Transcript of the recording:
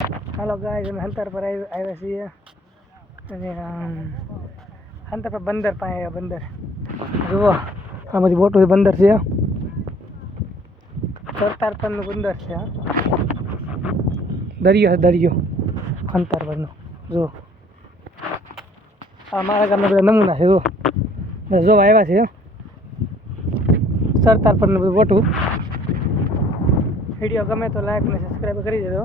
હાલો ગાય અમે હંતર પર આવ્યા છીએ અને હંતર પર બંદર પાસે આવ્યા બંદર જુઓ આ બધી મોટું બંદર છે સરતાર પરનું બંદર છે દરિયો હંતર પરનો જો આ મારા ગામના બધા નમૂના છે જો આવ્યા છે સરતાર પરનું બધું મોટું વિડીયો ગમે તો લાઈક અને સબસ્ક્રાઈબ કરી દેજો